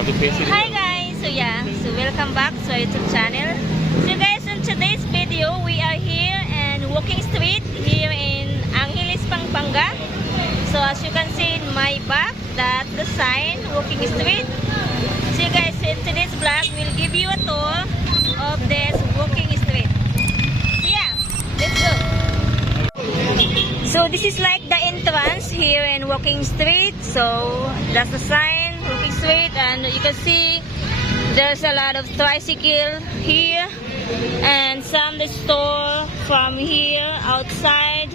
Hi guys, so welcome back to our YouTube channel. So guys, in today's video, we are here in walking street here in Angeles, Pampanga. So as you can see in my back, that's the sign, walking street. So guys, in today's vlog, we'll give you a tour of this walking street. So let's go. So this is like the entrance here in walking street. So that's the sign, walking street, and you can see there's a lot of tricycle here and some the store from here outside.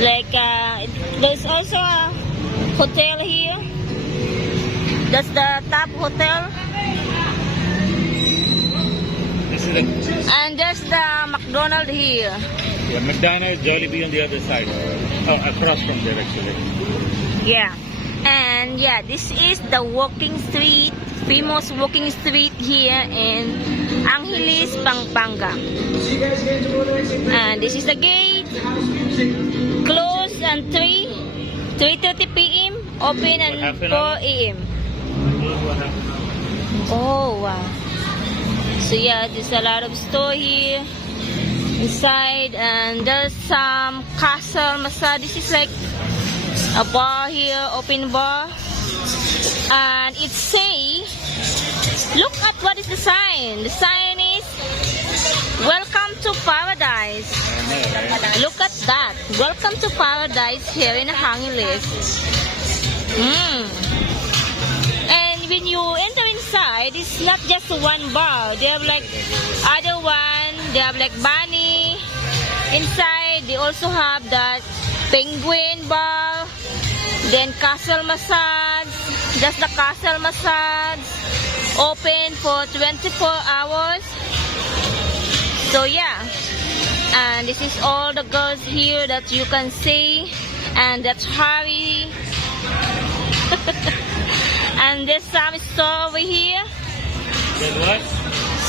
Like there's also a hotel here. That's the top hotel. And there's the McDonald's here. Yeah, McDonald's, Jollibee on the other side. Oh, across from there actually. Yeah. And this is the walking street, famous walking street here in Angeles, Pampanga. And this is the gate. Closed at 3:30 p.m. Open at 4 a.m. Oh wow. So there's a lot of store here inside, and there's some castle massage. This is like a bar here, open bar, and it say, look at what is the sign. The sign is welcome to paradise. Look at that, welcome to paradise here in Angeles. And when you enter inside, it's not just one bar. They have like other one. They have like bunny inside. They also have that penguin bar. Then castle massage. That's the castle massage. Open for 24 hours. So and this is all the girls here that you can see. And that's Harry. And there's some store over here. There's what?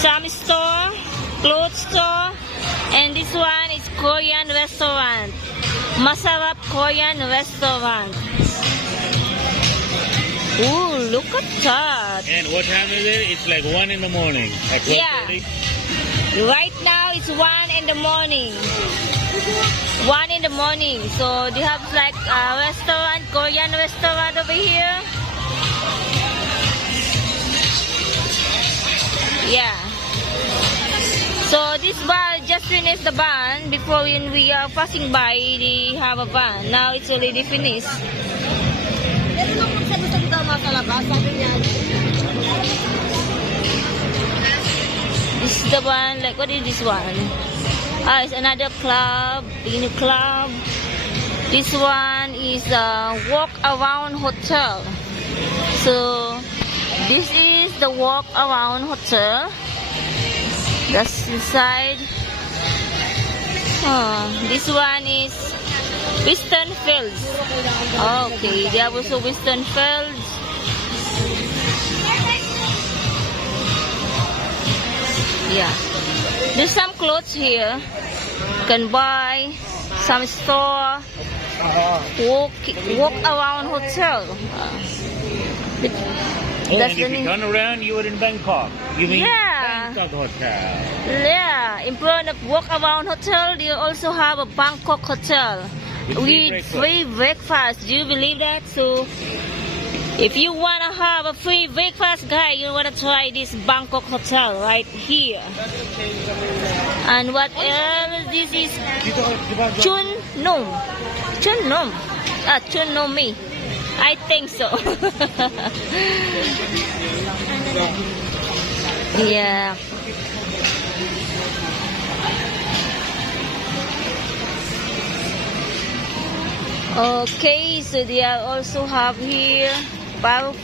Some store, clothes store, and this one is Korean restaurant. Masarap Korean restaurant. Ooh, look at that. And what time is it? It's like 1 in the morning. At 12:30? Right now it's 1 in the morning. 1 in the morning. So they have like a restaurant, Korean restaurant over here. So this bar just finished the ban. Before when we are passing by, they have a ban. Now it's already finished. This is the one, like what is this one? It's another club, new club. This one is a walk around hotel. So this is the walk around hotel. That's inside. This one is Western Fields. Okay, they have also Western Fields. There's some clothes here. You can buy some store. Walk around hotel. And if you turn around, you are in Bangkok. You mean Bangkok Hotel. In front of Walk Around Hotel, they also have a Bangkok Hotel with free breakfast. Do you believe that? So, if you want to have a free breakfast, guys, you want to try this Bangkok Hotel right here. And what else? This is Chun Nom. Chun Nom Me. I think so. Okay, so they also have here bar.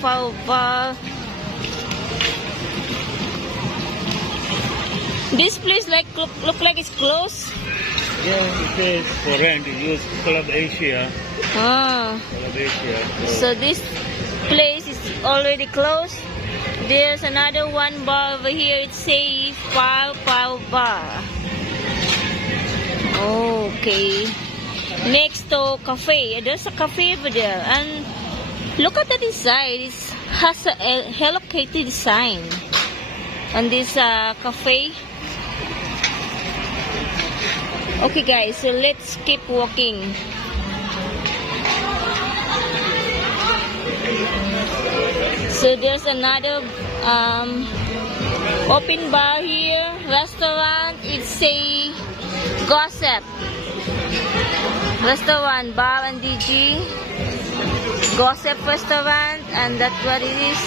This place look like it's closed. Yeah, it is for rent. It is Club Asia. Club Asia. So this place is already closed. There's another one bar over here. It says Bar. Okay. Next to cafe. There's a cafe over there. And look at that inside. It's has a Hello Kitty design on this cafe. Okay guys, so let's keep walking. So there's another open bar here, restaurant. It's a gossip restaurant, bar and DG. Gossip restaurant, and that's what it is.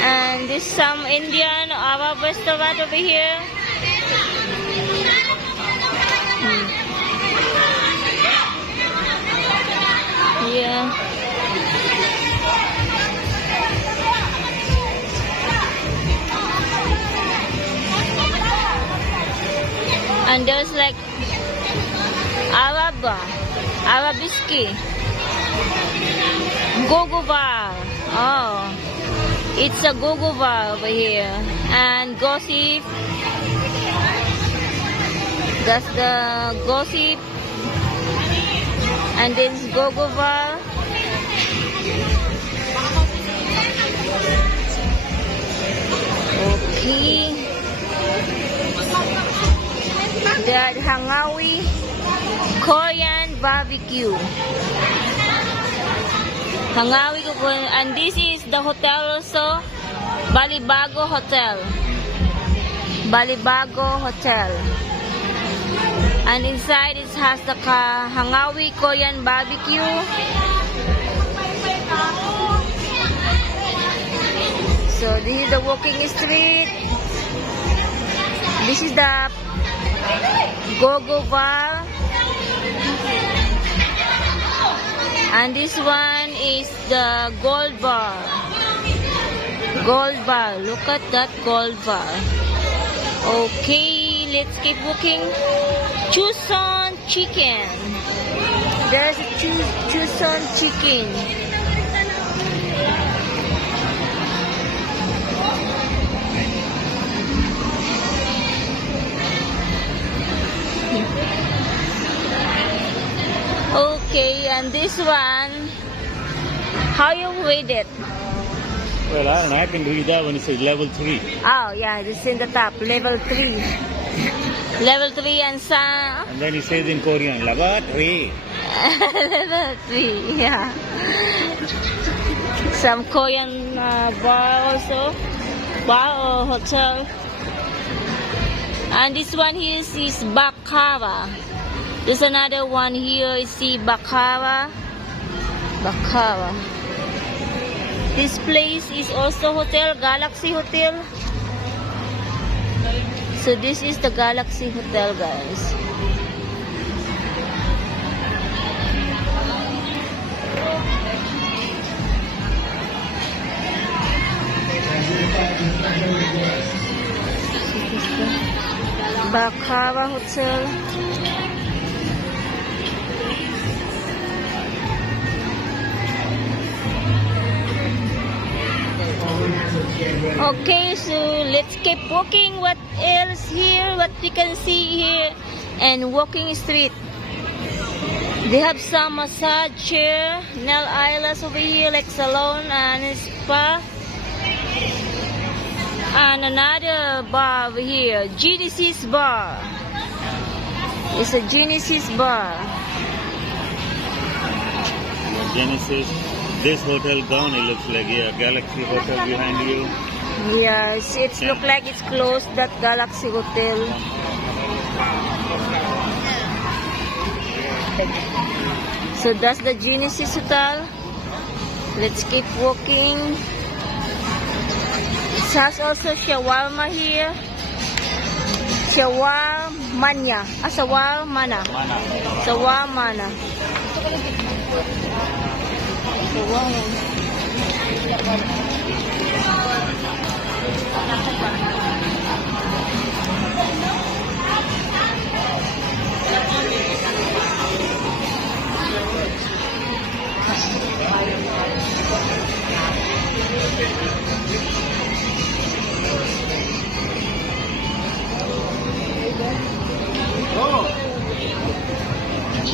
And there's some Indian Arab restaurant over here. Yeah. And there's like Arabiski, go-go bar. Oh, it's a go-go bar over here. And gossip. That's the gossip. And then go-go bar. Okay. That Hangawi Korean barbecue. Hangawi, and this is the hotel also, Balibago Hotel. Balibago Hotel. And inside it has the Hangawi Korean barbecue. So this is the walking street. This is the go-go bar. And this one is the gold bar. Gold bar. Look at that gold bar. Okay, let's keep walking. Chuson chicken. There's a Chuson chicken. Okay, and this one, how you read it? Well, I don't know. I can read that one. It says level 3. Oh, yeah, this is in the top, level 3. Level 3 and some... And then it says in Korean, level 3. Level 3, yeah. Some Korean bar also, bar or hotel. And this one here is Baccarat. There's another one here, is the Baccarat. Baccarat. This place is also hotel, Galaxy Hotel. So this is the Galaxy Hotel, guys. Baccarat Hotel. Okay, so let's keep walking. What else here? What we can see here? And walking street. They have some massage chair, nail eyelash over here, like salon and spa. And another bar over here, Genesis bar. It's a Genesis bar. Genesis. This hotel down, it looks like, yeah, Galaxy Hotel behind you. Yes, it looks like it's closed, that Galaxy Hotel. So that's the Genesis Hotel. Let's keep walking. It has also shawarma here. Shawarmanya. Shawarmana. Shawarmana.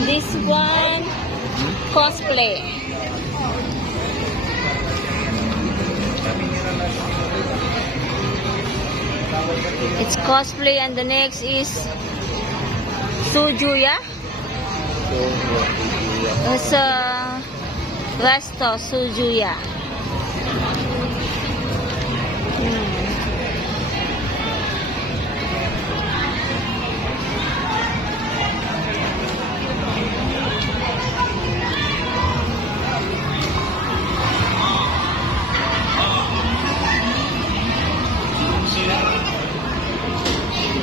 This one, cosplay. It's cosplay, and the next is Suju, yeah? It's a resto, Suju, yeah.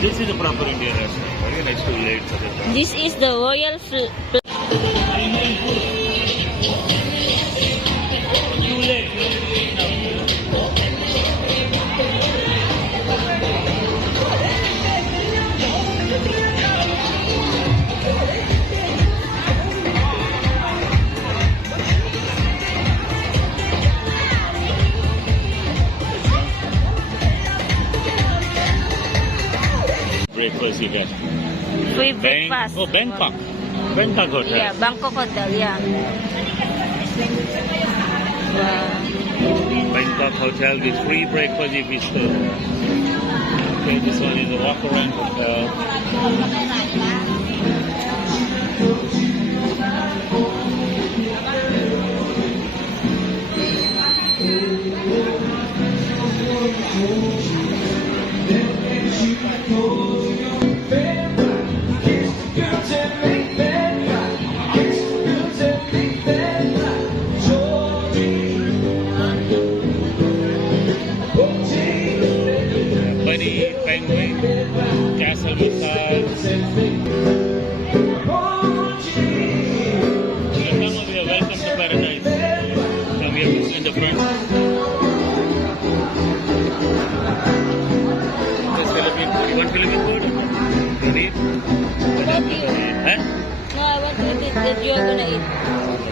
This is a proper Indian restaurant. Very nice to late for the time. This is the royal breakfast event. free breakfast. Oh, Bangkok. Bangkok Hotel. Yeah, Bangkok Hotel, yeah. Wow. Bangkok Hotel with free breakfast if you stay. Okay, this one is a walk around hotel. Bunny, penguin, castle massage. Welcome to paradise. Now we have in the front. This Philippine food. You want Philippine food? You need? What do you? Huh? No, I want to eat that you are gonna eat.